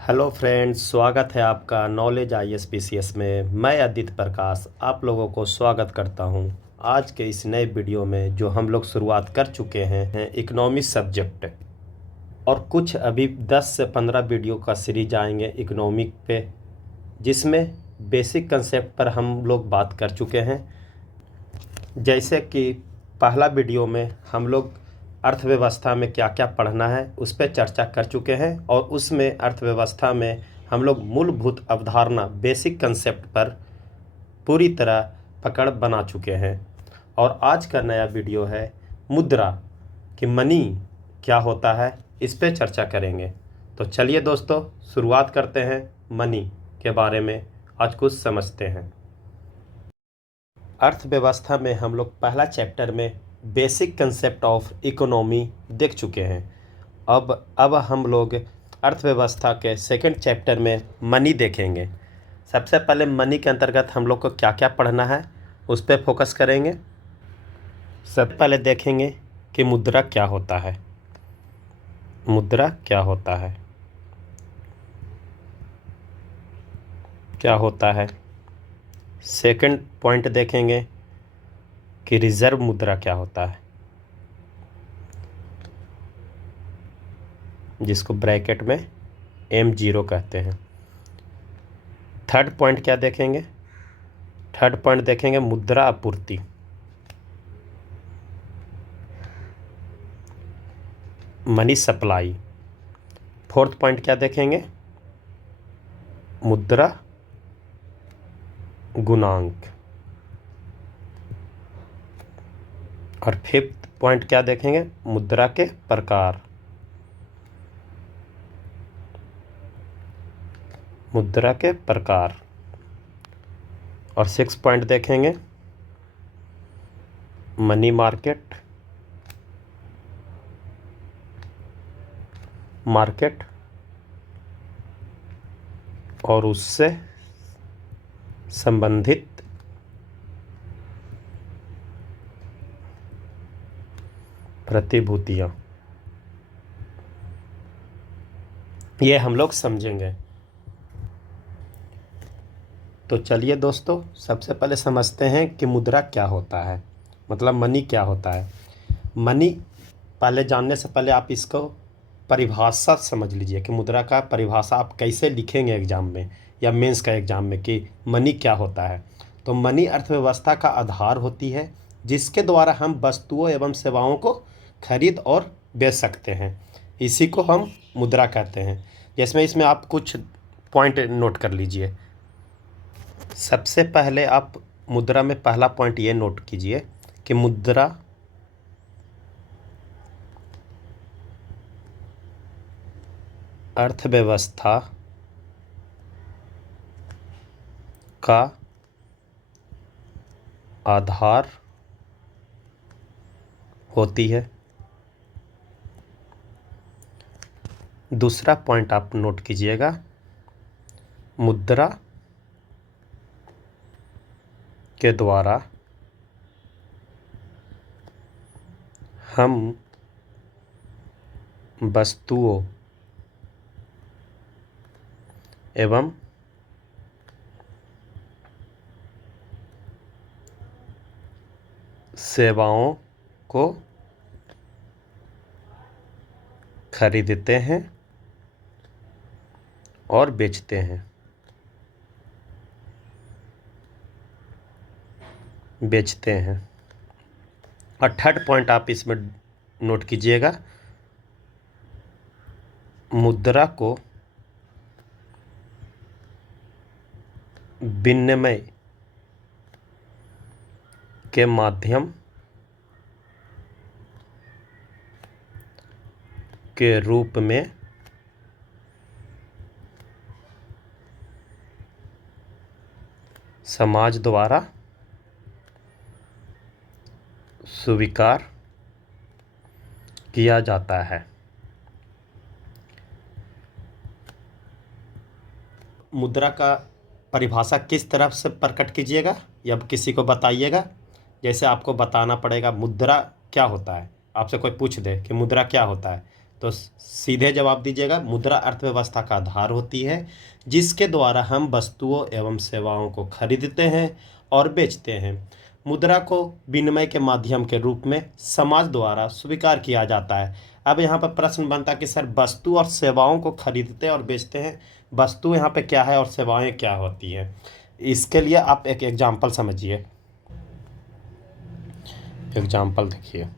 Hello friends, स्वागत है आपका नॉलेज ISPCS में। मैं आदित्य प्रकाश आप लोगों को स्वागत करता हूं। आज के इस नए वीडियो में जो हम लोग शुरुआत कर चुके हैं इकोनॉमी सब्जेक्ट, और कुछ अभी 10 से 15 वीडियो का सीरीज आएंगे इकोनॉमिक पे, जिसमें बेसिक कंसेप्ट पर हम लोग बात कर चुके हैं। जैसे कि पहला वीडियो में हम लोग अर्थव्यवस्था में क्या क्या पढ़ना है उस पर चर्चा कर चुके हैं, और उसमें अर्थव्यवस्था में हम लोग मूलभूत अवधारणा बेसिक कंसेप्ट पर पूरी तरह पकड़ बना चुके हैं। और आज का नया वीडियो है मुद्रा कि मनी क्या होता है, इस पे चर्चा करेंगे। तो चलिए दोस्तों, शुरुआत करते हैं मनी के बारे में, आज कुछ समझते हैं। अर्थव्यवस्था में हम लोग पहला चैप्टर में बेसिक कंसेप्ट ऑफ इकोनॉमी देख चुके हैं। अब हम लोग अर्थव्यवस्था के सेकंड चैप्टर में मनी देखेंगे। सबसे पहले मनी के अंतर्गत हम लोग को क्या क्या पढ़ना है उस पर फोकस करेंगे। सबसे पहले देखेंगे कि मुद्रा क्या होता है। मुद्रा क्या होता है, क्या होता है। सेकंड पॉइंट देखेंगे कि रिजर्व मुद्रा क्या होता है, जिसको ब्रैकेट में M0 कहते हैं। थर्ड पॉइंट क्या देखेंगे, थर्ड पॉइंट देखेंगे मुद्रा आपूर्ति। Money supply. फोर्थ पॉइंट क्या देखेंगे, मुद्रा गुणांक। और फिफ्थ पॉइंट क्या देखेंगे, मुद्रा के प्रकार। मुद्रा के प्रकार। और सिक्स पॉइंट देखेंगे मनी मार्केट। मार्केट और उससे संबंधित प्रतिभूतियां, ये हम लोग समझेंगे। तो चलिए दोस्तों, सबसे पहले समझते हैं कि मुद्रा क्या होता है, मतलब मनी क्या होता है। मनी पहले जानने से पहले आप इसको परिभाषा समझ लीजिए कि मुद्रा का परिभाषा आप कैसे लिखेंगे एग्जाम में या मेंस का एग्जाम में कि मनी क्या होता है। तो मनी अर्थव्यवस्था का आधार होती है, जिसके द्वारा हम वस्तुओं एवं सेवाओं को खरीद और बेच सकते हैं। इसी को हम मुद्रा कहते हैं। जिसमें इसमें आप कुछ पॉइंट नोट कर लीजिए। सबसे पहले आप मुद्रा में पहला पॉइंट ये नोट कीजिए कि मुद्रा अर्थव्यवस्था का आधार होती है। दूसरा पॉइंट आप नोट कीजिएगा, मुद्रा के द्वारा हम वस्तुओं एवं सेवाओं को खरीदते हैं और बेचते हैं। और थर्ड पॉइंट आप इसमें नोट कीजिएगा, मुद्रा को विनिमय के माध्यम के रूप में समाज द्वारा स्वीकार किया जाता है। मुद्रा का परिभाषा किस तरह से प्रकट कीजिएगा या किसी को बताइएगा। जैसे आपको बताना पड़ेगा मुद्रा क्या होता है, आपसे कोई पूछ दे कि मुद्रा क्या होता है, तो सीधे जवाब दीजिएगा। मुद्रा अर्थव्यवस्था का आधार होती है जिसके द्वारा हम वस्तुओं एवं सेवाओं को खरीदते हैं और बेचते हैं। मुद्रा को विनिमय के माध्यम के रूप में समाज द्वारा स्वीकार किया जाता है। अब यहाँ पर प्रश्न बनता है कि सर वस्तु और सेवाओं को खरीदते और बेचते हैं, वस्तु यहाँ पे क्या है और सेवाएं क्या होती हैं? इसके लिए आप एक एग्जाम्पल समझिए। एग्जाम्पल देखिए,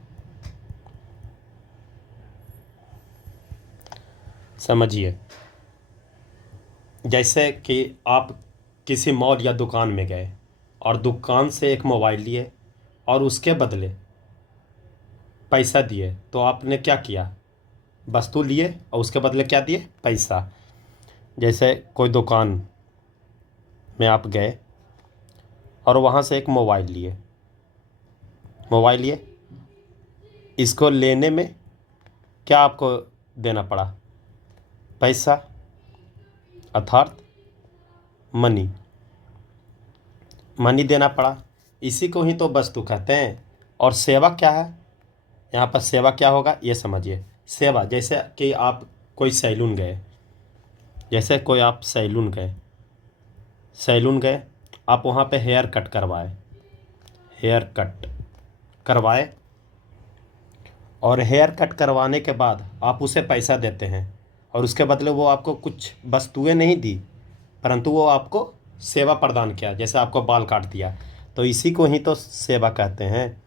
समझिए। जैसे कि आप किसी मॉल या दुकान में गए और दुकान से एक मोबाइल लिए और उसके बदले पैसा दिए, तो आपने क्या किया? वस्तु लिए और उसके बदले क्या दिए? पैसा। जैसे कोई दुकान में आप गए और वहाँ से एक मोबाइल लिए, इसको लेने में क्या आपको देना पड़ा? पैसा, अर्थात मनी देना पड़ा। इसी को ही तो वस्तु कहते हैं। और सेवा क्या है? यहाँ पर सेवा क्या होगा ये समझिए। सेवा जैसे कि आप कोई सैलून गए, आप सैलून गए, आप वहाँ पे हेयर कट करवाए और हेयर कट करवाने के बाद आप उसे पैसा देते हैं और उसके बदले वो आपको कुछ वस्तुएं नहीं दी, परंतु वो आपको सेवा प्रदान किया। जैसे आपको बाल काट दिया, तो इसी को ही तो सेवा कहते हैं।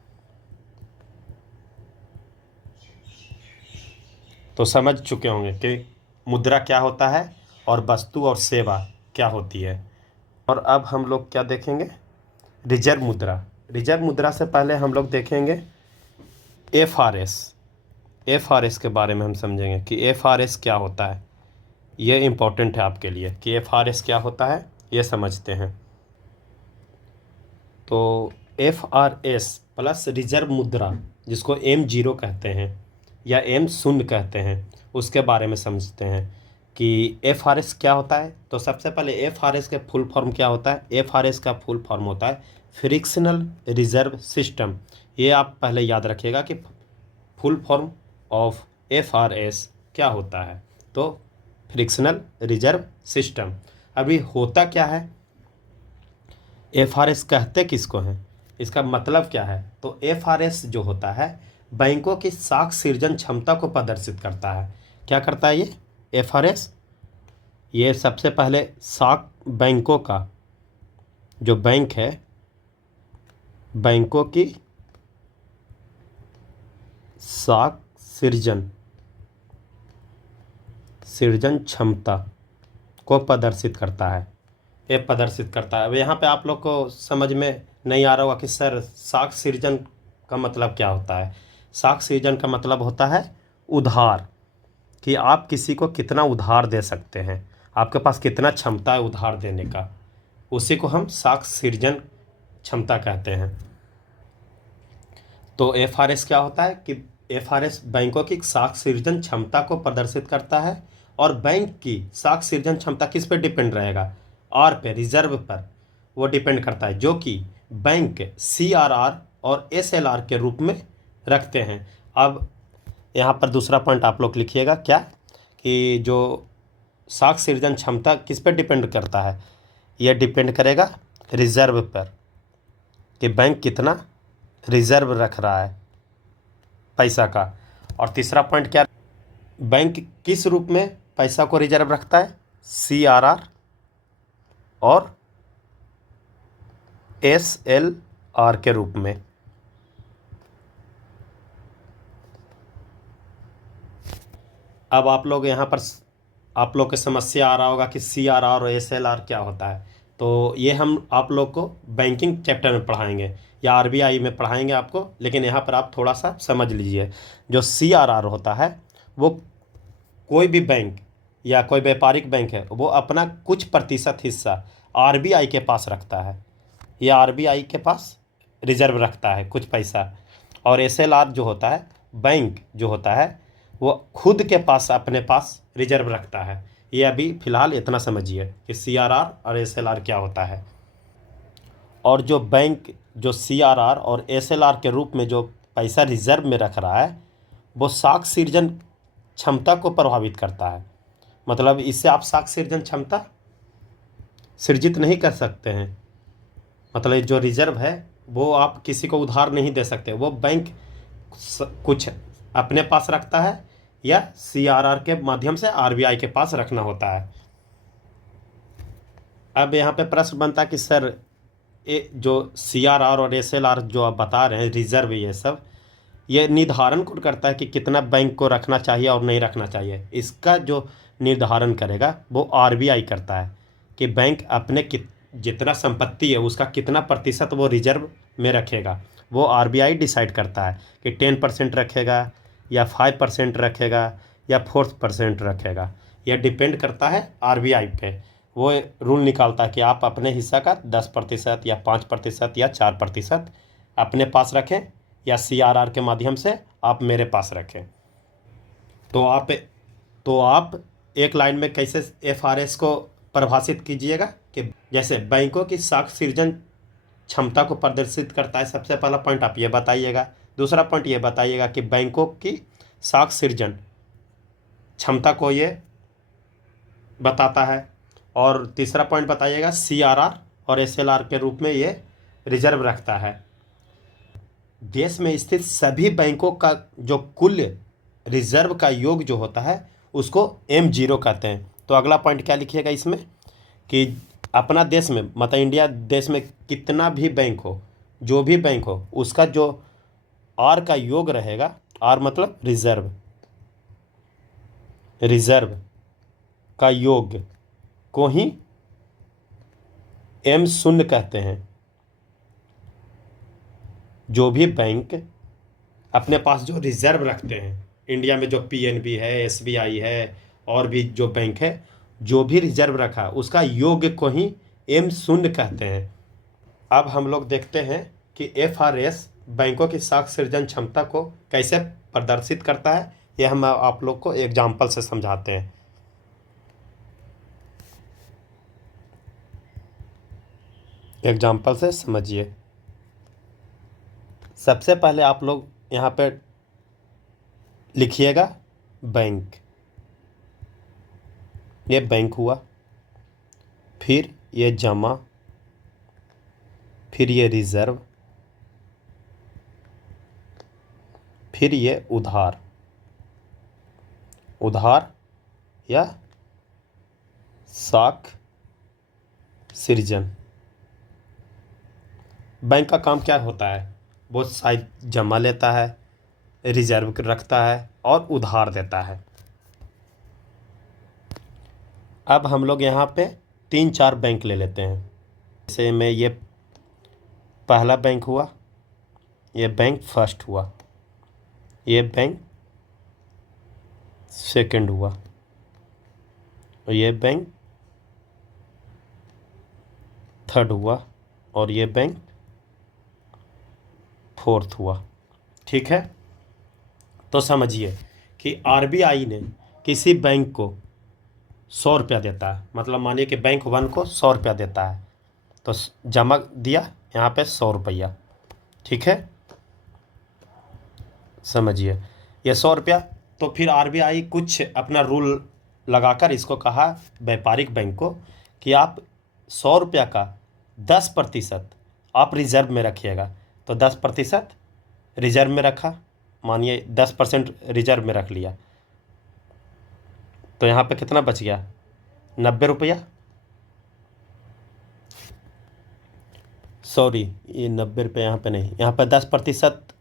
तो समझ चुके होंगे कि मुद्रा क्या होता है और वस्तु और सेवा क्या होती है। और अब हम लोग क्या देखेंगे? रिजर्व मुद्रा से पहले हम लोग देखेंगे एफआरएस के बारे में हम समझेंगे कि एफआरएस क्या होता है। ये इम्पोर्टेंट है आपके लिए कि एफआरएस क्या होता है, ये समझते हैं। तो एफआरएस प्लस रिजर्व मुद्रा, जिसको M0 कहते हैं या M0 कहते हैं, उसके बारे में समझते हैं कि एफआरएस क्या होता है। तो सबसे पहले एफआरएस के फुल फॉर्म क्या होता है? एफआरएस का फुल फॉर्म होता है फ्रिक्शनल रिजर्व सिस्टम। ये आप पहले याद रखिएगा कि फुल फॉर्म ऑफ एफआरएस क्या होता है। तो फ्रिक्शनल रिजर्व सिस्टम। अभी होता क्या है? एफआरएस कहते किसको हैं, इसका मतलब क्या है? तो एफआरएस जो होता है बैंकों की साख सृजन क्षमता को प्रदर्शित करता है। क्या करता है ये एफआरएस? ये सबसे पहले साख बैंकों का, जो बैंक है, बैंकों की साख सृजन क्षमता को प्रदर्शित करता है। ये प्रदर्शित करता है। अब यहाँ पे आप लोग को समझ में नहीं आ रहा होगा कि सर साख सृजन का मतलब क्या होता है। साख सृजन का मतलब होता है उधार, कि आप किसी को कितना उधार दे सकते हैं, आपके पास कितना क्षमता है उधार देने का, उसी को हम साख सृजन क्षमता कहते हैं। तो एफआरएस क्या होता है कि एफआरएस बैंकों की साख सृजन क्षमता को प्रदर्शित करता है। और बैंक की साख सृजन क्षमता किस पे डिपेंड रहेगा? आर पे, रिजर्व पर वो डिपेंड करता है, जो कि बैंक सीआरआर और एसएलआर के रूप में रखते हैं। अब यहाँ पर दूसरा पॉइंट आप लोग लिखिएगा, क्या कि जो साख सृजन क्षमता किस पे डिपेंड करता है? यह डिपेंड करेगा रिजर्व पर, कि बैंक कितना रिजर्व रख रहा है पैसा का। और तीसरा पॉइंट क्या? बैंक किस रूप में पैसा को रिजर्व रखता है? सीआरआर और एसएलआर के रूप में। अब आप लोग यहाँ पर आप लोग की समस्या आ रहा होगा कि सीआरआर और एसएलआर क्या होता है। तो ये हम आप लोग को बैंकिंग चैप्टर में पढ़ाएंगे या आरबीआई में पढ़ाएंगे आपको, लेकिन यहाँ पर आप थोड़ा सा समझ लीजिए। जो सीआरआर होता है वो कोई भी बैंक या कोई व्यापारिक बैंक है, वो अपना कुछ प्रतिशत हिस्सा आरबीआई के पास रखता है, या आरबीआई के पास रिजर्व रखता है कुछ पैसा। और एसएलआर जो होता है, बैंक जो होता है, वो खुद के पास अपने पास रिजर्व रखता है। ये अभी फ़िलहाल इतना समझिए कि सीआरआर और एसएलआर क्या होता है। और जो बैंक जो सीआरआर और एसएलआर के रूप में जो पैसा रिजर्व में रख रहा है, वो साख सृजन क्षमता को प्रभावित करता है। मतलब इससे आप साख सृजन क्षमता सृजित नहीं कर सकते हैं। मतलब जो रिजर्व है वो आप किसी को उधार नहीं दे सकते, वो बैंक कुछ अपने पास रखता है या सीआरआर के माध्यम से आरबीआई के पास रखना होता है। अब यहाँ पे प्रश्न बनता है कि सर जो सीआरआर और एसएलआर जो आप बता रहे हैं रिजर्व, ये सब ये निर्धारण कौन करता है कि कितना बैंक को रखना चाहिए और नहीं रखना चाहिए? इसका जो निर्धारण करेगा वो आरबीआई करता है कि बैंक अपने जितना संपत्ति है उसका कितना प्रतिशत वो रिजर्व में रखेगा। वो आरबीआई डिसाइड करता है कि 10% रखेगा या 5% रखेगा या 4% रखेगा। यह डिपेंड करता है आरबीआई पे। वो रूल निकालता है कि आप अपने हिस्सा का 10% या 5% या 4% अपने पास रखें या सीआरआर के माध्यम से आप मेरे पास रखें। तो आप एक लाइन में कैसे एफआरएस को परिभाषित कीजिएगा कि जैसे बैंकों की साख सृजन क्षमता को प्रदर्शित करता है। सबसे पहला पॉइंट आप ये बताइएगा। दूसरा पॉइंट ये बताइएगा कि बैंकों की साख सृजन क्षमता को ये बताता है। और तीसरा पॉइंट बताइएगा सीआरआर और एसएलआर के रूप में ये रिजर्व रखता है। देश में स्थित सभी बैंकों का जो कुल रिजर्व का योग जो होता है उसको M0 कहते हैं। तो अगला पॉइंट क्या लिखिएगा इसमें कि अपना देश में मतलब इंडिया देश में कितना भी बैंक हो, जो भी बैंक हो, उसका जो आर का योग रहेगा, आर मतलब रिजर्व का योग को ही M0 कहते हैं। जो भी बैंक अपने पास जो रिजर्व रखते हैं, इंडिया में जो पीएनबी है, एसबीआई है और भी जो बैंक है, जो भी रिजर्व रखा उसका योग को ही M0 कहते हैं। अब हम लोग देखते हैं कि एफआरएस बैंकों की साख सृजन क्षमता को कैसे प्रदर्शित करता है। यह हम आप लोग को एग्जाम्पल से समझाते हैं। एग्जाम्पल से समझिए। सबसे पहले आप लोग यहाँ पे लिखिएगा बैंक। ये बैंक हुआ, फिर ये जमा, फिर ये रिजर्व, फिर ये उधार या साख सृजन। बैंक का काम क्या होता है? वो शायद जमा लेता है, रिजर्व रखता है और उधार देता है। अब हम लोग यहाँ पे 3-4 बैंक ले लेते हैं। जैसे में ये पहला बैंक हुआ, ये बैंक फर्स्ट हुआ, ये बैंक सेकंड हुआ और ये बैंक थर्ड हुआ और ये बैंक फोर्थ हुआ। ठीक है, तो समझिए कि आरबीआई ने किसी बैंक को 100 रुपया देता है। मतलब मानिए कि बैंक 1 को 100 रुपया देता है, तो जमा दिया यहाँ पे 100 रुपया। ठीक है, समझिए ये 100 रुपया। तो फिर आरबीआई कुछ अपना रूल लगाकर इसको कहा व्यापारिक बैंक को कि आप 100 रुपया का 10% आप रिजर्व में रखिएगा। तो 10% रिजर्व में रखा, मानिए 10% रिजर्व में रख लिया, तो यहाँ पे कितना बच गया? 90 रुपया। सॉरी, ये 90 रुपये यहाँ पे नहीं, यहाँ पे 10%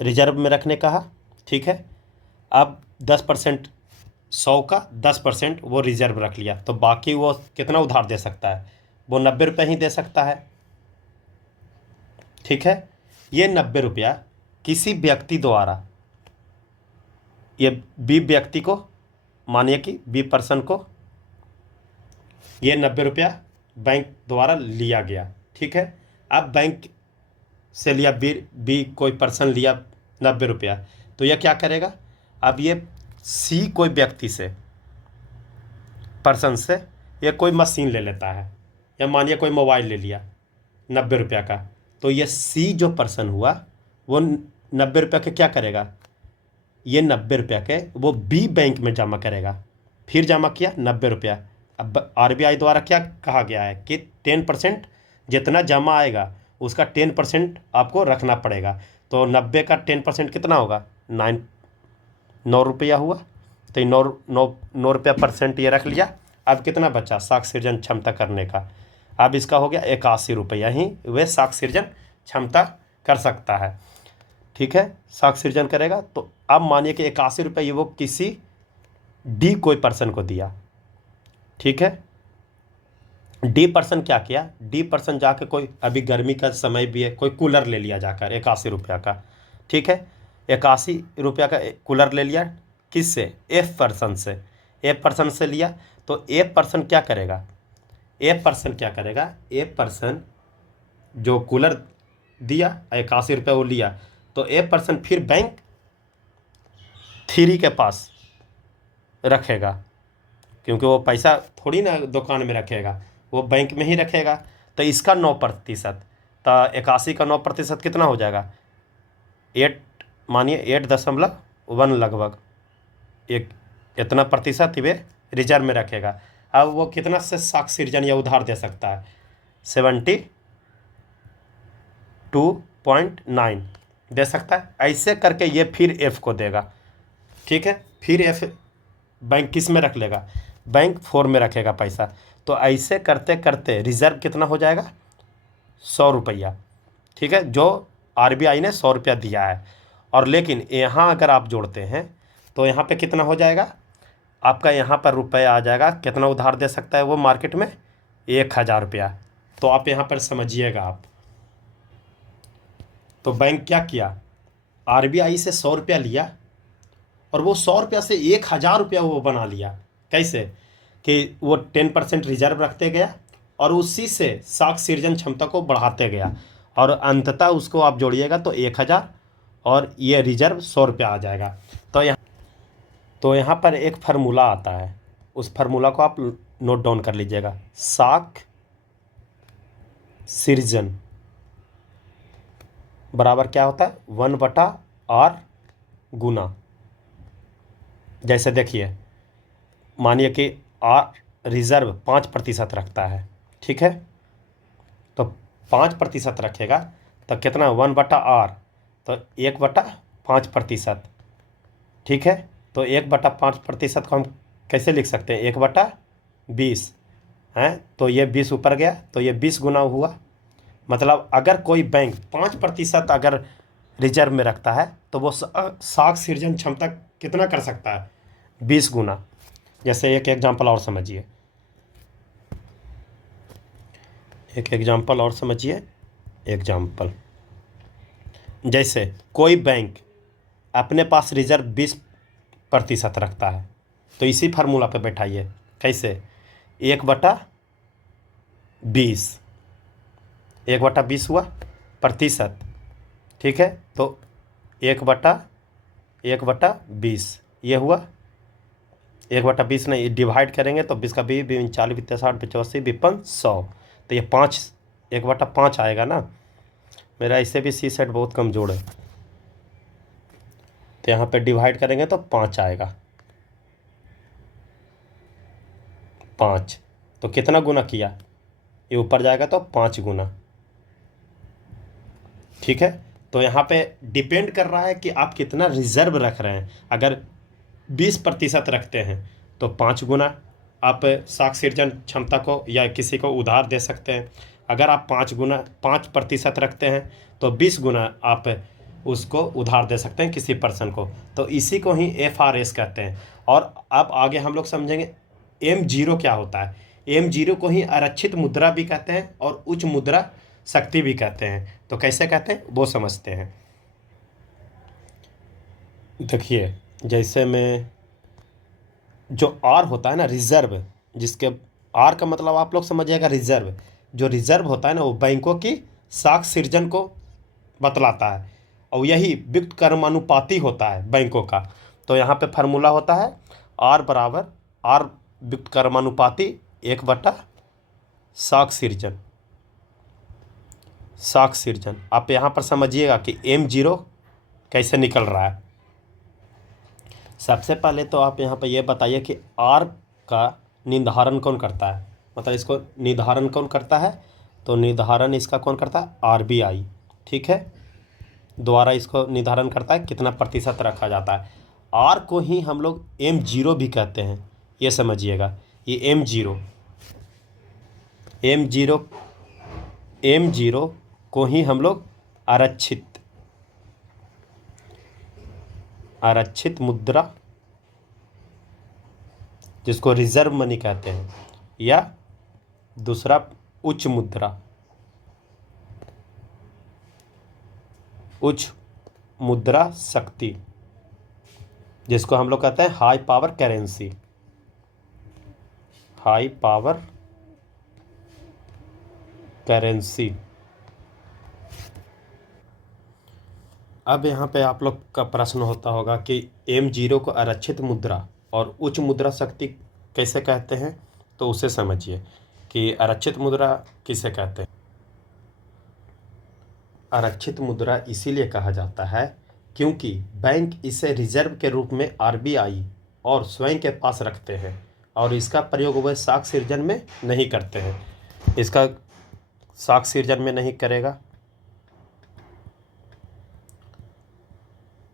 रिजर्व में रखने कहा। ठीक है, अब 10%, 100 का 10% वो रिजर्व रख लिया, तो बाकी वो कितना उधार दे सकता है? वो 90 रुपये ही दे सकता है। ठीक है, ये 90 रुपया किसी व्यक्ति द्वारा, ये बी व्यक्ति को, मानिए कि बी पर्सन को ये 90 रुपया बैंक द्वारा लिया गया। ठीक है, अब बैंक से लिया बी कोई पर्सन लिया 90 रुपया, तो यह क्या करेगा? अब ये सी कोई व्यक्ति से, पर्सन से ये कोई मशीन ले लेता है, या मानिए कोई मोबाइल ले लिया 90 रुपया का, तो ये सी जो पर्सन हुआ वो 90 रुपया के क्या करेगा? ये 90 रुपया के वो बी बैंक में जमा करेगा। फिर जमा किया 90 रुपया। अब आरबीआई द्वारा क्या कहा गया है कि 10% जितना जमा आएगा उसका 10% आपको रखना पड़ेगा। तो 90 का 10% कितना होगा? 9 रुपया हुआ। तो ये 9 रुपया% ये रख लिया। अब कितना बचा साख सृजन क्षमता करने का? अब इसका हो गया 81 रुपया ही वे साख सृजन क्षमता कर सकता है। ठीक है, साख सृजन करेगा। तो अब मानिए कि 81 रुपये वो किसी डी कोई पर्सन को दिया। ठीक है, डी पर्सन क्या किया? डी पर्सन जाके कोई, अभी गर्मी का समय भी है, कोई कूलर ले लिया जाकर 81 रुपया का। ठीक है, 81 रुपया का कूलर ले लिया। किससे? एफ पर्सन से। एफ पर्सन से लिया। तो एफ पर्सन क्या करेगा? एफ पर्सन क्या करेगा? एफ पर्सन जो कूलर दिया 81 रुपया वो लिया, तो एफ पर्सन फिर बैंक 3 के पास रखेगा, क्योंकि वो पैसा थोड़ी ना दुकान में रखेगा, वो बैंक में ही रखेगा। तो इसका 9%, तो 81 का 9% कितना हो जाएगा? 8, मानिए 8.1 लगभग, एक इतना प्रतिशत ही वे रिजर्व में रखेगा। अब वो कितना से साख सृजन या उधार दे सकता है? 72.9 दे सकता है। ऐसे करके ये फिर एफ को देगा। ठीक है, फिर एफ बैंक किस में रख लेगा? बैंक 4 में रखेगा पैसा। तो ऐसे करते करते रिजर्व कितना हो जाएगा? 100 रुपया। ठीक है, जो आरबीआई ने 100 रुपया दिया है। और लेकिन यहाँ अगर आप जोड़ते हैं तो यहाँ पे कितना हो जाएगा? आपका यहाँ पर रुपया आ जाएगा। कितना उधार दे सकता है वो मार्केट में? 1000 रुपया। तो आप यहाँ पर समझिएगा आप। तो बैंक क्या किया? आरबीआई से 100 रुपया लिया और वो 100 रुपया से 1000 रुपया वो बना लिया। कैसे? कि वो 10% रिजर्व रखते गया और उसी से साख सृजन क्षमता को बढ़ाते गया, और अंततः उसको आप जोड़िएगा तो 1000 और ये रिजर्व 100 रुपया आ जाएगा। तो यहाँ पर एक फार्मूला आता है, उस फार्मूला को आप नोट डाउन कर लीजिएगा। साख सृजन बराबर क्या होता है? 1/r गुना। जैसे देखिए, मानिए कि आर रिजर्व 5% रखता है। ठीक है, तो 5% रखेगा तो कितना? 1/r, तो 1/5%। ठीक है, तो 1/5% को हम कैसे लिख सकते हैं? 1/20 है। तो ये 20 ऊपर गया तो ये 20 गुना हुआ। मतलब अगर कोई बैंक 5% अगर रिजर्व में रखता है तो वो साख सृजन क्षमता कितना कर सकता है? 20 गुना। जैसे एक एग्जांपल और समझिए, एग्जांपल जैसे कोई बैंक अपने पास रिजर्व 20% रखता है, तो इसी फार्मूला पे बैठाइए। कैसे? 1/20, 1/20 हुआ प्रतिशत। ठीक है, तो 1/20 ये हुआ 1/20 नहीं, डिवाइड करेंगे तो 20 का 20, 40, 60, 85, 55, 100। तो ये 5, 1/5 आएगा ना। मेरा इससे भी सी सेट बहुत कमज़ोर है, तो यहाँ पे डिवाइड करेंगे तो 5 आएगा। 5 तो कितना गुना किया? ये ऊपर जाएगा तो 5 गुना। ठीक है, तो यहाँ पे डिपेंड कर रहा है कि आप कितना रिजर्व रख रहे हैं। अगर 20% रखते हैं तो 5 गुना आप साख सृजन क्षमता को या किसी को उधार दे सकते हैं। अगर आप 5% रखते हैं तो 20 गुना आप उसको उधार दे सकते हैं किसी पर्सन को। तो इसी को ही FRS कहते हैं। और अब आगे हम लोग समझेंगे M0 क्या होता है। M0 को ही आरक्षित मुद्रा भी कहते हैं और उच्च मुद्रा शक्ति भी कहते हैं। तो कैसे कहते हैं वो समझते हैं। देखिए, जैसे में जो R होता है ना रिजर्व, जिसके R का मतलब आप लोग समझिएगा रिजर्व। जो रिजर्व होता है ना वो बैंकों की साख सृजन को बतलाता है, और यही वित्त कर्मानुपाती होता है बैंकों का। तो यहाँ पे फार्मूला होता है R बराबर R वित्त कर्मानुपाती 1/साख सृजन। साख सृजन आप यहाँ पर समझिएगा कि M0 कैसे निकल रहा है। सबसे पहले तो आप यहाँ पे ये बताइए कि आर का निर्धारण कौन करता है, मतलब इसको निर्धारण कौन करता है, तो निर्धारण इसका कौन करता है, आरबीआई, ठीक है, द्वारा इसको निर्धारण करता है कितना प्रतिशत रखा जाता है। आर को ही हम लोग M0 भी कहते हैं, ये समझिएगा, ये M0 M0 को ही हम लोग आरक्षित मुद्रा, जिसको रिजर्व मनी कहते हैं, या दूसरा उच्च मुद्रा शक्ति, जिसको हम लोग कहते हैं हाई पावर करेंसी। अब यहाँ पे आप लोग का प्रश्न होता होगा कि M0 को आरक्षित मुद्रा और उच्च मुद्रा शक्ति कैसे कहते हैं, तो उसे समझिए कि आरक्षित मुद्रा किसे कहते हैं। आरक्षित मुद्रा इसीलिए कहा जाता है क्योंकि बैंक इसे रिजर्व के रूप में आरबीआई और स्वयं के पास रखते हैं और इसका प्रयोग वह साख सृजन में नहीं करते हैं। इसका साख सृजन में नहीं करेगा,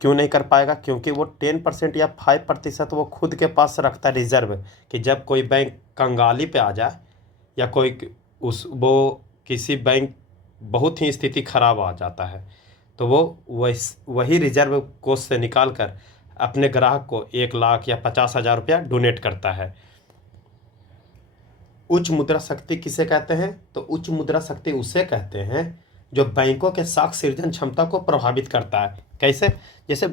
क्यों नहीं कर पाएगा, क्योंकि वो 10% या 5% वो खुद के पास रखता है रिजर्व, कि जब कोई बैंक कंगाली पे आ जाए या कोई किसी बैंक बहुत ही स्थिति खराब आ जाता है, तो वो वही रिजर्व कोष से निकाल कर अपने ग्राहक को 1 लाख या 50,000 रुपया डोनेट करता है। उच्च मुद्रा शक्ति किसे कहते हैं, तो उच्च मुद्रा शक्ति उसे कहते हैं जो बैंकों के साख सृजन क्षमता को प्रभावित करता है। कैसे, जैसे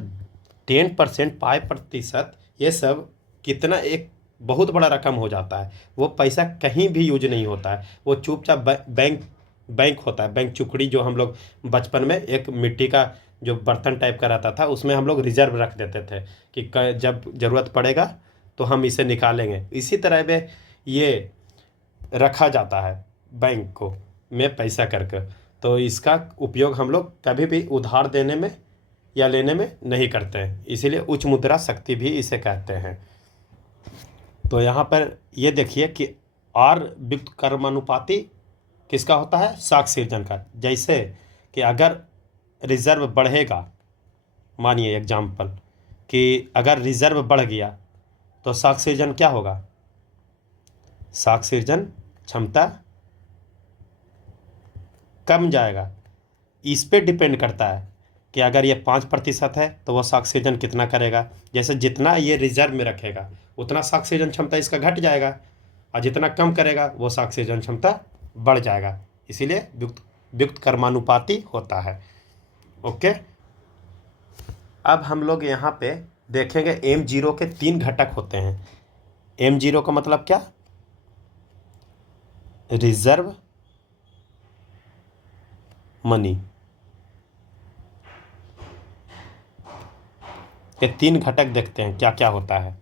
10%, 5%, ये सब कितना एक बहुत बड़ा रकम हो जाता है, वो पैसा कहीं भी यूज नहीं होता है, वो चुपचाप बैंक होता है, बैंक चुकड़ी, जो हम लोग बचपन में एक मिट्टी का जो बर्तन टाइप का रहता था उसमें हम लोग रिजर्व रख देते थे कि जब ज़रूरत पड़ेगा तो हम इसे निकालेंगे। इसी तरह में ये रखा जाता है बैंक को में पैसा करके, तो इसका उपयोग हम लोग कभी भी उधार देने में या लेने में नहीं करते हैं, इसीलिए उच्च मुद्रा शक्ति भी इसे कहते हैं। तो यहाँ पर ये देखिए कि आर व्युत्क्रमानुपाती किसका होता है, साख सृजन का। जैसे कि अगर रिजर्व बढ़ेगा, मानिए एग्जाम्पल कि अगर रिजर्व बढ़ गया तो साख सृजन क्या होगा, साख सृजन क्षमता कम जाएगा। इस पे डिपेंड करता है कि अगर ये 5% है तो वो साख सृजन कितना करेगा, जैसे जितना ये रिजर्व में रखेगा उतना साख सृजन क्षमता इसका घट जाएगा, और जितना कम करेगा वो साख सृजन क्षमता बढ़ जाएगा, इसीलिए व्युत्क्रमानुपाती होता है। ओके, अब हम लोग यहाँ पे देखेंगे M0 के 3 घटक होते हैं। M0 का मतलब क्या, रिजर्व मनी के 3 घटक देखते हैं क्या क्या होता है।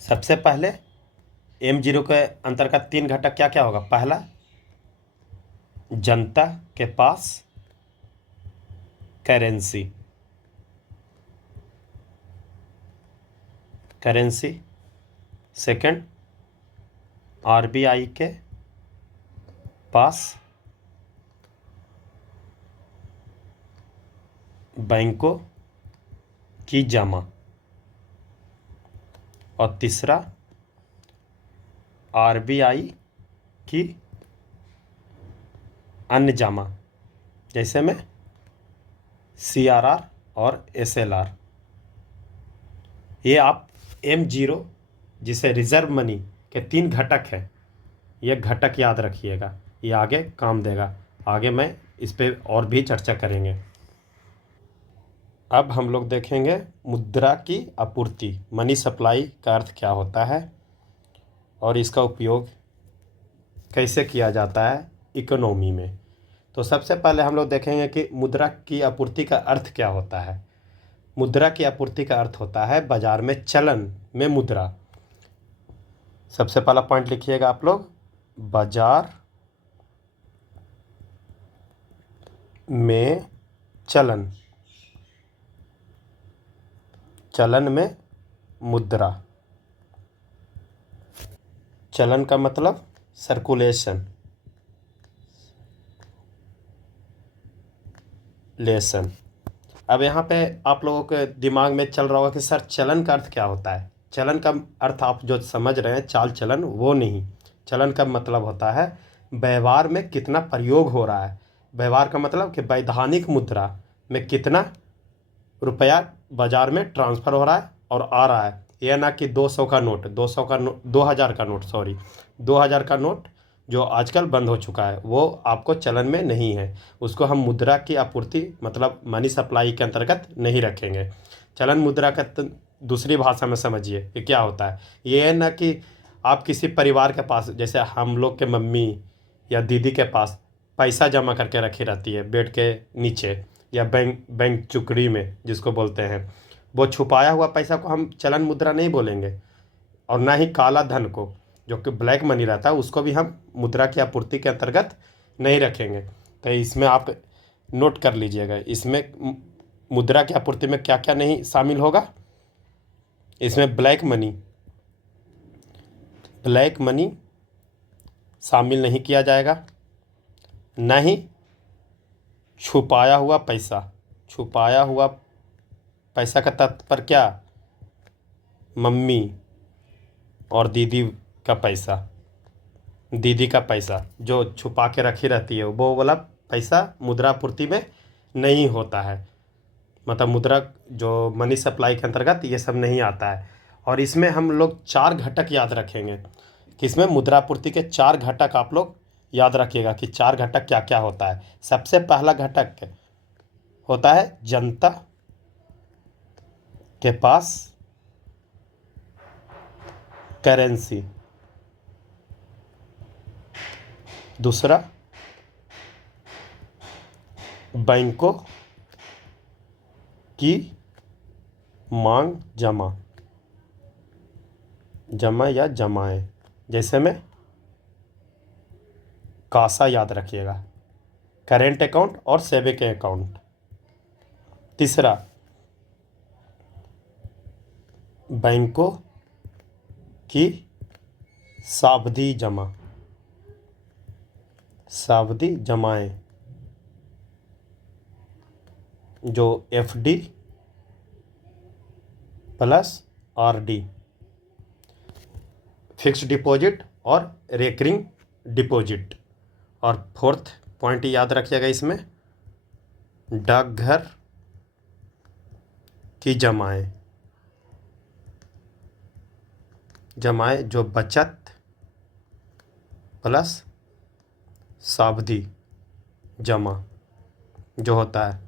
सबसे पहले M0 के अंतर्गत 3 घटक क्या क्या होगा। पहला, जनता के पास करेंसी, सेकंड, आरबीआई के पास बैंकों की जमा, और तीसरा, आरबीआई की अन्य जमा, जैसे में CRR और SLR। ये आप M0 जिसे रिजर्व मनी के 3 घटक हैं, ये घटक याद रखिएगा, ये आगे काम देगा। आगे मैं इस पे और भी चर्चा करेंगे। अब हम लोग देखेंगे मुद्रा की आपूर्ति, मनी सप्लाई का अर्थ क्या होता है और इसका उपयोग कैसे किया जाता है इकोनॉमी में। तो सबसे पहले हम लोग देखेंगे कि मुद्रा की आपूर्ति का अर्थ क्या होता है। मुद्रा की आपूर्ति का अर्थ होता है बाजार में चलन में मुद्रा। सबसे पहला पॉइंट लिखिएगा आप लोग, बाजार में चलन चलन में मुद्रा, चलन का मतलब सर्कुलेशन, लेसन। अब यहाँ पे आप लोगों के दिमाग में चल रहा होगा कि सर चलन का अर्थ क्या होता है। चलन का अर्थ आप जो समझ रहे हैं चाल चलन, वो नहीं। चलन का मतलब होता है व्यवहार में कितना प्रयोग हो रहा है। व्यवहार का मतलब कि वैधानिक मुद्रा में कितना रुपया बाजार में ट्रांसफ़र हो रहा है और आ रहा है। यह ना कि 200 का नोट, 2000 का नोट, सॉरी 2000 का नोट जो आजकल बंद हो चुका है वो आपको चलन में नहीं है, उसको हम मुद्रा की आपूर्ति मतलब मनी सप्लाई के अंतर्गत नहीं रखेंगे। चलन मुद्रा का दूसरी भाषा में समझिए कि क्या होता है। ये है ना कि आप किसी परिवार के पास, जैसे हम लोग के मम्मी या दीदी के पास पैसा जमा करके रखी रहती है बेड के नीचे या बैंक चुकड़ी में जिसको बोलते हैं, वो छुपाया हुआ पैसा को हम चलन मुद्रा नहीं बोलेंगे। और ना ही काला धन को, जो कि ब्लैक मनी रहता है, उसको भी हम मुद्रा की आपूर्ति के अंतर्गत नहीं रखेंगे। तो इसमें आप नोट कर लीजिएगा, इसमें मुद्रा की आपूर्ति में क्या क्या नहीं शामिल होगा। इसमें ब्लैक मनी शामिल नहीं किया जाएगा, ना ही छुपाया हुआ पैसा का तात्पर्य क्या, मम्मी और दीदी का पैसा जो छुपा के रखी रहती है, वो वाला पैसा मुद्रा पूर्ति में नहीं होता है। मतलब मुद्रा जो मनी सप्लाई के अंतर्गत ये सब नहीं आता है। और इसमें हम लोग 4 घटक याद रखेंगे कि इसमें मुद्रा पूर्ति के 4 घटक आप लोग याद रखिएगा कि 4 घटक क्या क्या होता है। सबसे पहला घटक होता है जनता के पास करेंसी। दूसरा, बैंकों की मांग जमा या जमाएं, जैसे में कासा याद रखिएगा, करेंट अकाउंट और सेविंग अकाउंट। तीसरा, बैंकों की सावधि जमाएं, जो FD plus RD, fixed deposit और रेकरिंग डिपॉजिट। और फोर्थ पॉइंट याद रखिएगा इसमें, डाकघर की जमाएं जो बचत प्लस सावधि जमा जो होता है।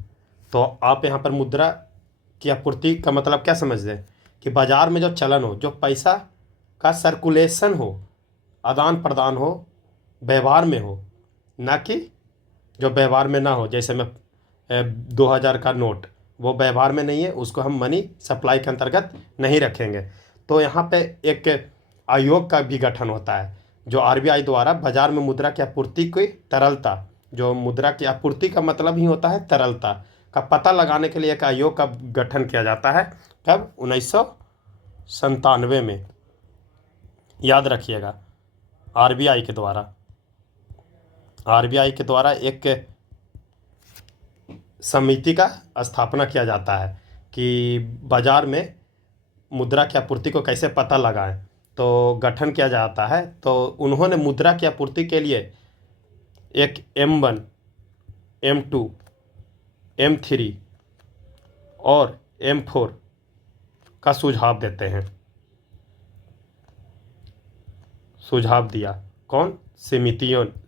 तो आप यहाँ पर मुद्रा की आपूर्ति का मतलब क्या समझते हैं कि बाजार में जो चलन हो, जो पैसा का सर्कुलेशन हो, आदान प्रदान हो, व्यवहार में हो, ना कि जो व्यवहार में ना हो। जैसे मैं 2000 का नोट, वो व्यवहार में नहीं है, उसको हम मनी सप्लाई के अंतर्गत नहीं रखेंगे। तो यहाँ पे एक आयोग का भी गठन होता है जो RBI द्वारा बाजार में मुद्रा की आपूर्ति की तरलता, जो मुद्रा की आपूर्ति का मतलब ही होता है तरलता का पता लगाने के लिए एक आयोग का गठन किया जाता है। कब? 1997 में, याद रखिएगा। RBI के द्वारा एक समिति का स्थापना किया जाता है कि बाजार में मुद्रा की आपूर्ति को कैसे पता लगाएं। तो गठन किया जाता है। तो उन्होंने मुद्रा की आपूर्ति के लिए एक M1, M2, M3 और M4 का सुझाव देते हैं। सुझाव दिया कौन?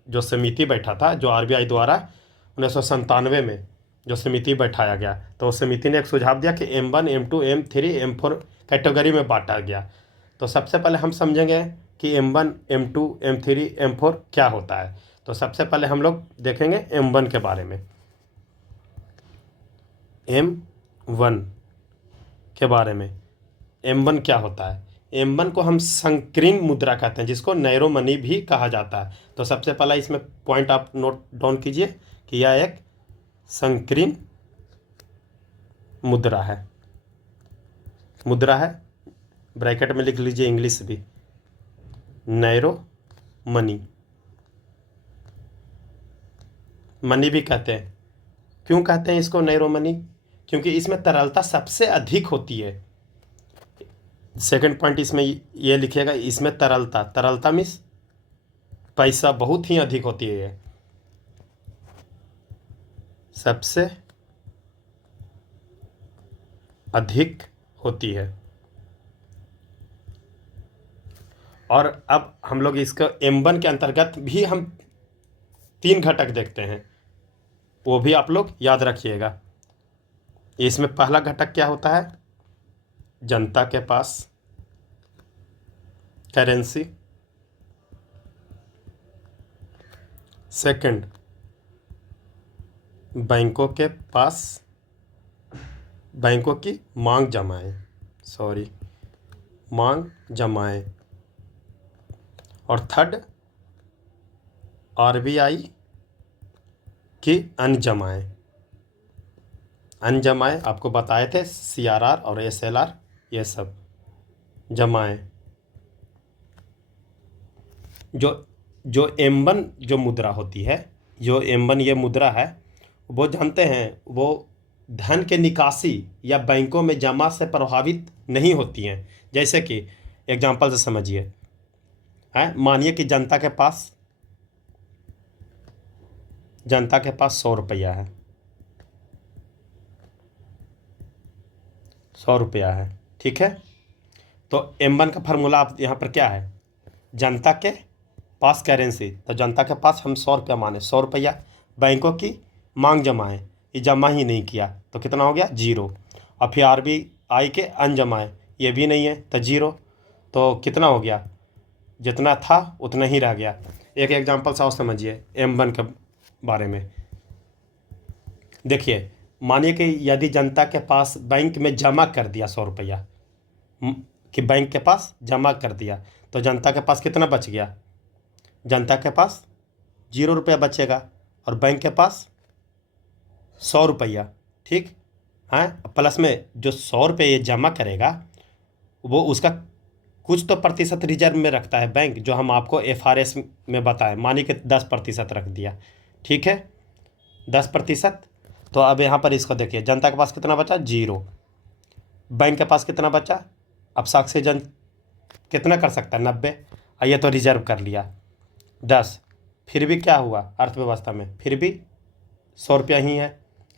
जो समिति बैठा था, जो RBI द्वारा 1997 में जो समिति बैठाया गया, तो उस समिति ने एक सुझाव दिया कि M1, M2, M3, M4 category में बांटा गया। तो सबसे पहले हम समझेंगे कि M1, M2, M3, M4 क्या होता है। तो सबसे पहले हम लोग देखेंगे M1 के बारे में। M1 के बारे में, M1 क्या होता है? M1 को हम संकीर्ण मुद्रा कहते हैं, जिसको नैरो मनी भी कहा जाता है। तो सबसे पहला इसमें पॉइंट आप नोट डाउन कीजिए कि यह एक संकीर्ण मुद्रा है। मुद्रा है, ब्रैकेट में लिख लीजिए इंग्लिश भी, नैरो मनी। मनी भी कहते हैं। क्यों कहते हैं इसको नैरो मनी? क्योंकि इसमें तरलता सबसे अधिक होती है। सेकंड पॉइंट इसमें ये लिखिएगा, इसमें तरलता, तरलता मीन्स पैसा बहुत ही अधिक होती है, ये सबसे अधिक होती है। और अब हम लोग इसका M1 के अंतर्गत भी हम 3 घटक देखते हैं, वो भी आप लोग याद रखिएगा। इसमें पहला घटक क्या होता है? जनता के पास करेंसी। सेकंड, बैंकों के पास बैंकों की मांग जमाएं, मांग जमाएं। और थर्ड, RBI की अनजमाएं। अनजमाएं आपको बताए थे, CRR और SLR, ये सब जमाएं। जो M1 जो मुद्रा होती है, जो M1 ये मुद्रा है, वो जानते हैं, वो धन के निकासी या बैंकों में जमा से प्रभावित नहीं होती हैं। जैसे कि एग्जांपल से समझिए, है मानिए कि जनता के पास 100 रुपया है, 100 रुपया है, ठीक है। तो M1 का फार्मूला आप यहाँ पर क्या है? जनता के पास करेंसी, तो जनता के पास हम 100 रुपया माने, 100 रुपया। बैंकों की मांग जमाएं, ये जमा ही नहीं किया तो कितना हो गया? 0। और फिर RBI के अनजमाएं, ये भी नहीं है तो 0। तो कितना हो गया? जितना था उतना ही रह गया। एक एग्जांपल से और समझिए M1 के बारे में। देखिए, मानिए कि यदि जनता के पास बैंक में जमा कर दिया 100 रुपया, कि बैंक के पास जमा कर दिया, तो जनता के पास कितना बच गया? जनता के पास 0 रुपया बचेगा और बैंक के पास 100 रुपया, ठीक है। प्लस में जो 100 रुपये ये जमा करेगा, वो उसका कुछ तो प्रतिशत रिजर्व में रखता है बैंक, जो हम आपको FRS में बताएं। मानिए कि 10% रख दिया, ठीक है, 10%। तो अब यहाँ पर इसको देखिए, जनता के पास कितना बचा? 0। बैंक के पास कितना बचा? अब साक्षी जन कितना कर सकता है? 90। ये तो रिजर्व कर लिया 10। फिर भी क्या हुआ? अर्थव्यवस्था में फिर भी 100 रुपया ही है।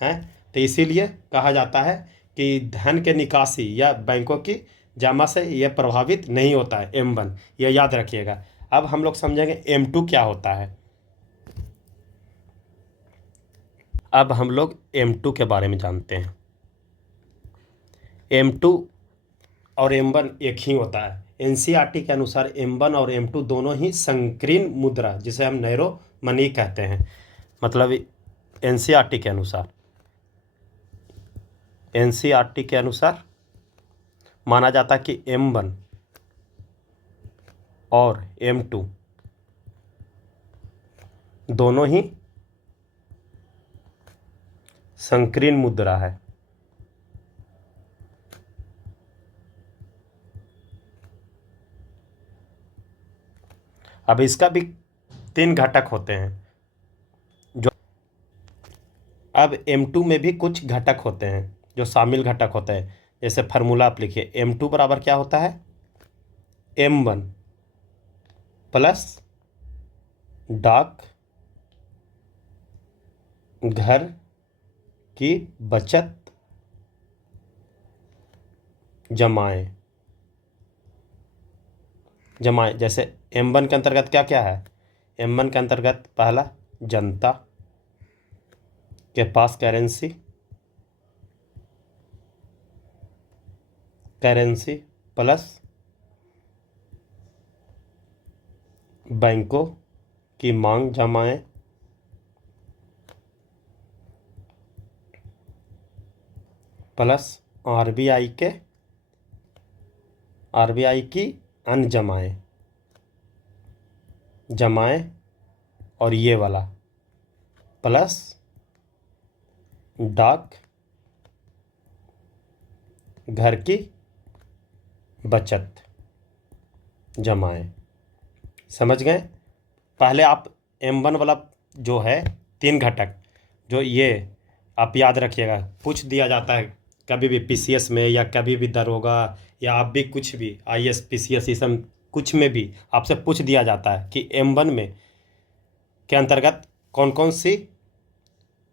तो इसीलिए कहा जाता है कि धन के निकासी या बैंकों की जमा से यह प्रभावित नहीं होता है M1, यह याद रखिएगा। अब हम लोग समझेंगे M2 क्या होता है। अब हम लोग M2 के बारे में जानते हैं। M2 और M1 एक ही होता है। NCERT के अनुसार M1 और M2 दोनों ही संकीर्ण मुद्रा, जिसे हम नैरो मनी कहते हैं, मतलब NCERT के अनुसार माना जाता है कि M1 और M2 दोनों ही संकीर्ण मुद्रा है। अब इसका भी 3 घटक होते हैं। जो अब M2 में भी कुछ घटक होते हैं जो शामिल घटक होते हैं। जैसे फार्मूला आप लिखिए, M2 बराबर क्या होता है? M1 प्लस डाक घर की बचत जमाएं। जैसे M1 के अंतर्गत क्या क्या है? M1 के अंतर्गत पहला, जनता के पास करेंसी प्लस बैंकों की मांग जमाएं प्लस RBI की अनजमाएं जमाएं, और ये वाला प्लस डाक घर की बचत जमाएं। समझ गए? पहले आप M1 वाला जो है 3 घटक, जो ये आप याद रखिएगा, पूछ दिया जाता है कभी भी PCS में, या कभी भी दरोगा, या आप भी कुछ भी IS PCS ये सब कुछ में भी आपसे पूछ दिया जाता है कि M1 में के अंतर्गत कौन कौन सी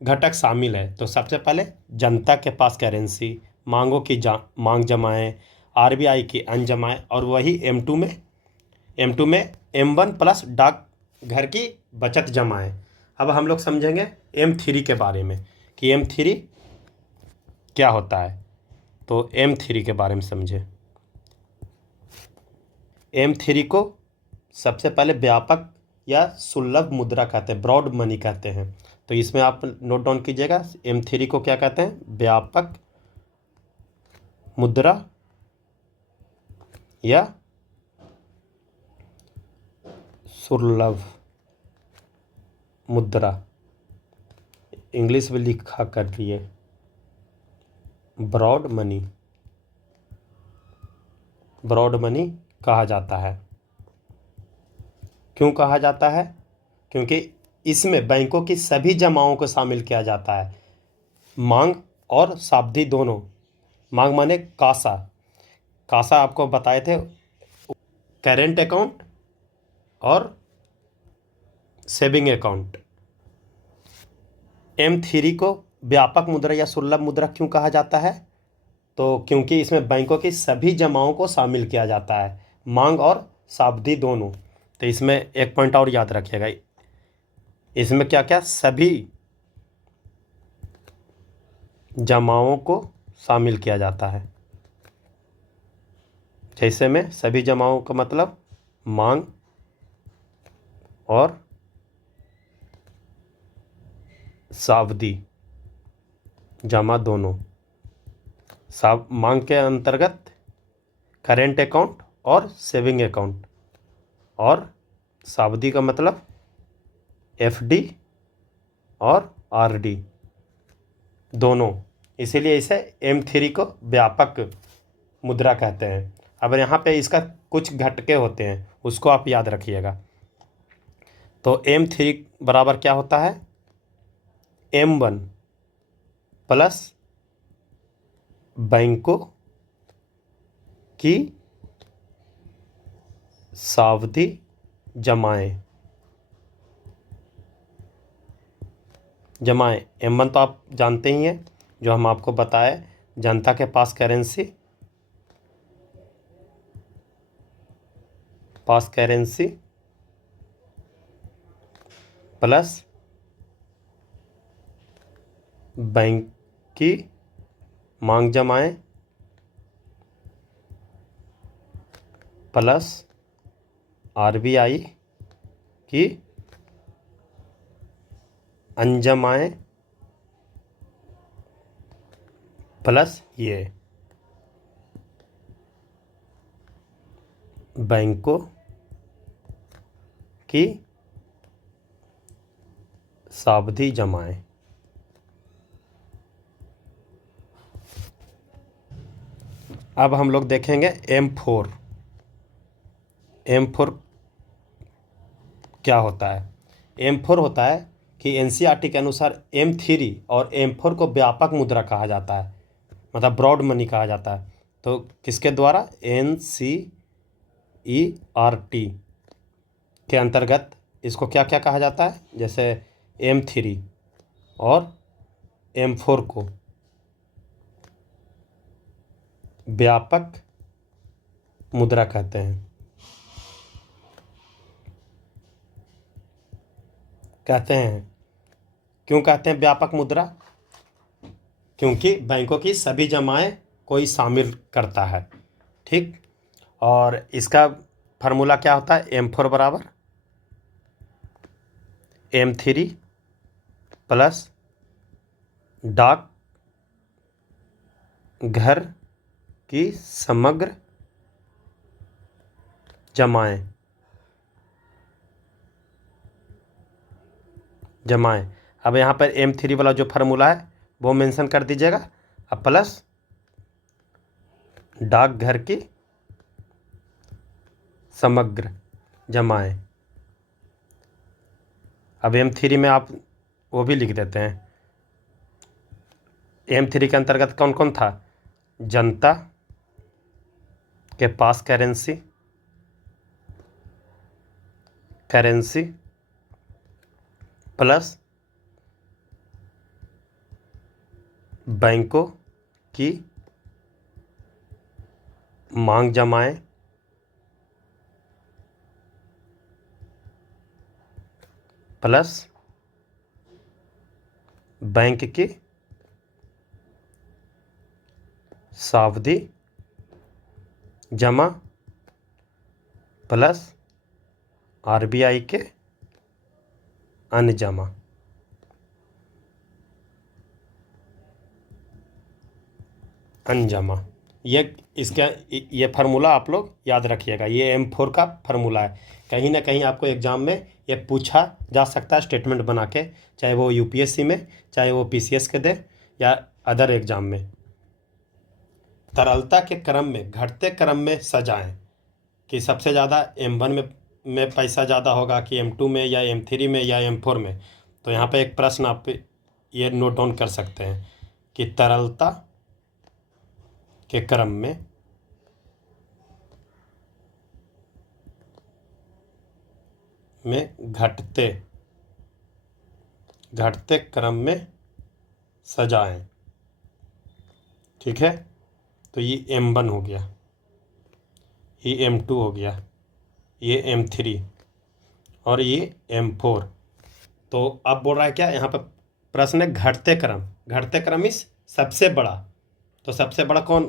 घटक शामिल है। तो सबसे पहले जनता के पास करेंसी, मांगों की मांग जमाएं, RBI की अन्य जमाएं, और वही M2 में M1 प्लस डाक घर की बचत जमाएं। अब हम लोग समझेंगे M3 के बारे में कि M3 क्या होता है। तो M3 के बारे में समझे। M3 को सबसे पहले व्यापक या सुलभ मुद्रा कहते हैं, ब्रॉड मनी कहते हैं। तो इसमें आप नोट डाउन कीजिएगा, M3 को क्या कहते हैं? व्यापक मुद्रा या सुलभ मुद्रा। इंग्लिश में लिखा कर लिए, ब्रॉड मनी, ब्रॉड मनी कहा जाता है। क्यों कहा जाता है? क्योंकि इसमें बैंकों की सभी जमाओं को शामिल किया जाता है, मांग और सावधि दोनों। मांग माने कासा, कासा आपको बताए थे, करेंट अकाउंट और सेविंग अकाउंट। M3 को व्यापक मुद्रा या सुलभ मुद्रा क्यों कहा जाता है? तो क्योंकि इसमें बैंकों की सभी जमाओं को शामिल किया जाता है, मांग और सावधि दोनों। तो इसमें एक पॉइंट और याद रखिएगा, इसमें क्या क्या सभी जमाओं को शामिल किया जाता है। जैसे में सभी जमाओं का मतलब मांग और सावधि जमा दोनों। मांग के अंतर्गत करेंट अकाउंट और सेविंग अकाउंट, और सावधि का मतलब FD और RD दोनों। इसीलिए इसे M3 को व्यापक मुद्रा कहते हैं। अब यहाँ पे इसका कुछ घटके होते हैं, उसको आप याद रखिएगा। तो M3 बराबर क्या होता है? M1 प्लस बैंकों की सावधि जमाएं। M1 तो आप जानते ही हैं, जो हम आपको बताए, जनता के पास करेंसी, प्लस बैंक की मांग जमाएं, प्लस RBI की अन्य जमाएं, प्लस ये बैंकों की सावधि जमाएं। अब हम लोग देखेंगे M4। M4 क्या होता है? M4 होता है कि NCERT के अनुसार M3 और M4 को व्यापक मुद्रा कहा जाता है, मतलब ब्रॉड मनी कहा जाता है। तो किसके द्वारा? NCERT के अंतर्गत इसको क्या क्या कहा जाता है? जैसे M3 और M4 को व्यापक मुद्रा कहते हैं। क्यों कहते हैं व्यापक मुद्रा? क्योंकि बैंकों की सभी जमाएं कोई शामिल करता है। ठीक, और इसका फार्मूला क्या होता है? M4 बराबर M3 प्लस डाक घर की समग्र जमाएं। अब यहाँ पर M3 वाला जो फार्मूला है वो मेंशन कर दीजिएगा, अब प्लस डाक घर की समग्र जमाएं। अब M3 में आप वो भी लिख देते हैं। M3 के अंतर्गत कौन कौन था? जनता के पास करेंसी प्लस बैंकों की मांग जमाएं प्लस बैंक की सावधि जमा प्लस RBI के अन्य जमा। ये फार्मूला आप लोग याद रखिएगा। ये M4 का फार्मूला है। कहीं ना कहीं आपको एग्ज़ाम में ये पूछा जा सकता है स्टेटमेंट बना के, चाहे वो UPSC में, चाहे वो PCS के दे या अदर एग्ज़ाम में। तरलता के क्रम में घटते क्रम में सजाएं कि सबसे ज़्यादा M1 में पैसा ज़्यादा होगा कि M2 में या M3 में या M4 में। तो यहाँ पे एक प्रश्न आप ये नोट डाउन कर सकते हैं कि तरलता के क्रम में घटते क्रम में सजाएं। ठीक है, तो ये M1 हो गया, ये M2 हो गया, ये M3 और ये M4। तो अब बोल रहा है क्या यहाँ पर प्रश्न है घटते क्रम इस सबसे बड़ा। तो सबसे बड़ा कौन?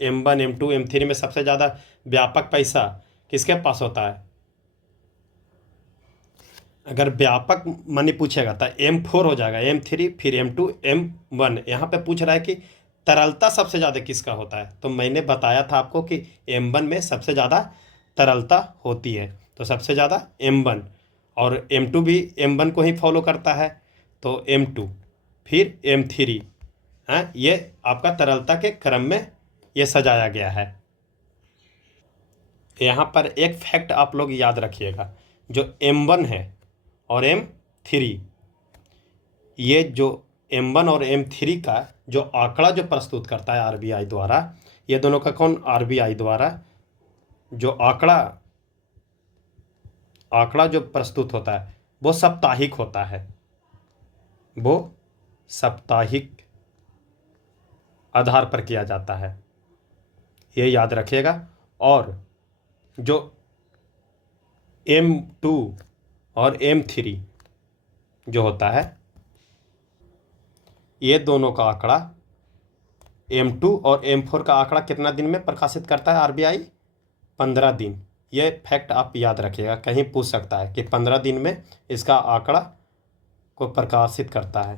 M1 M2 M3 में सबसे ज़्यादा व्यापक पैसा किसके पास होता है? अगर व्यापक मनी पूछेगा तो M4 हो जाएगा, M3 फिर M2 M1। यहाँ पे पूछ रहा है कि तरलता सबसे ज़्यादा किसका होता है। तो मैंने बताया था आपको कि M1 में सबसे ज़्यादा तरलता होती है, तो सबसे ज़्यादा M1 और M2 भी M1 को ही फॉलो करता है, तो M2 फिर M3। हाँ, ये आपका तरलता के क्रम में ये सजाया गया है। यहाँ पर एक फैक्ट आप लोग याद रखिएगा, जो M1 है और M3, ये जो M1 और M3 का जो आंकड़ा जो प्रस्तुत करता है RBI द्वारा, ये दोनों का कौन? RBI द्वारा जो आंकड़ा जो प्रस्तुत होता है वो साप्ताहिक होता है, वो साप्ताहिक आधार पर किया जाता है, ये याद रखिएगा। और जो M2 और M3 जो होता है, ये दोनों का आंकड़ा M2 और M4 का आंकड़ा कितना दिन में प्रकाशित करता है RBI? 15 दिन। ये फैक्ट आप याद रखिएगा, कहीं पूछ सकता है कि 15 दिन में इसका आंकड़ा को प्रकाशित करता है,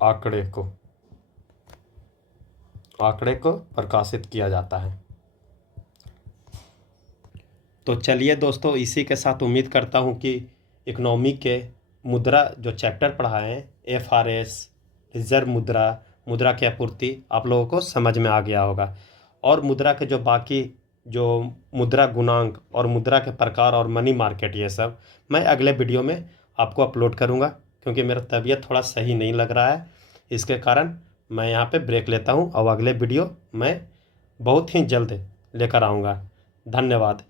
आंकड़े को प्रकाशित किया जाता है। तो चलिए दोस्तों, इसी के साथ उम्मीद करता हूँ कि इकोनॉमी के मुद्रा जो चैप्टर पढ़ाए हैं, FRS, रिजर्व मुद्रा की आपूर्ति, आप लोगों को समझ में आ गया होगा। और मुद्रा के जो बाकी जो मुद्रा गुणांक और मुद्रा के प्रकार और मनी मार्केट, ये सब मैं अगले वीडियो में आपको अपलोड करूँगा, क्योंकि मेरा तबीयत थोड़ा सही नहीं लग रहा है। इसके कारण मैं यहाँ पे ब्रेक लेता हूँ और अगले वीडियो मैं बहुत ही जल्द लेकर आऊँगा। धन्यवाद।